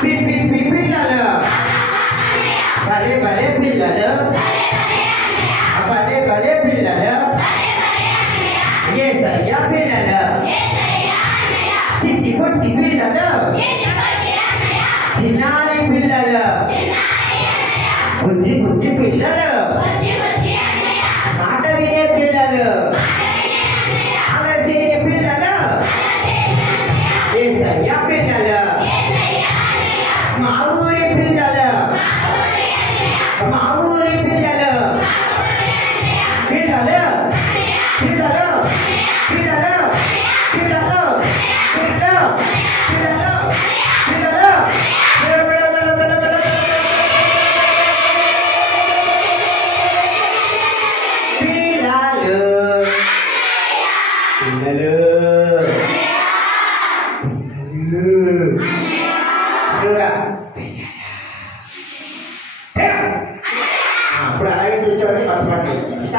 పిల్లలు భలే భలే పిల్లలు భలే భలే పిల్లలు యేసయ్య పిల్లలు చిట్టి పొట్టి పిల్లలు చిన్నారి పిల్లలు బుజ్జి బుజ్జి పిల్లలు మాట వినే పిల్లలు అల్లరి చేయని పిల్లలు యేసయ్య పిల్లలు మా ఊరి పిల్లలు మా ఊరి పిల్లలు పిల్లలు పిల్లలు పిల్లలు పిల్లలు పిల్లలు పిల్లలు పిల్లలు అప్పుడు అలాగే కూర్చోండి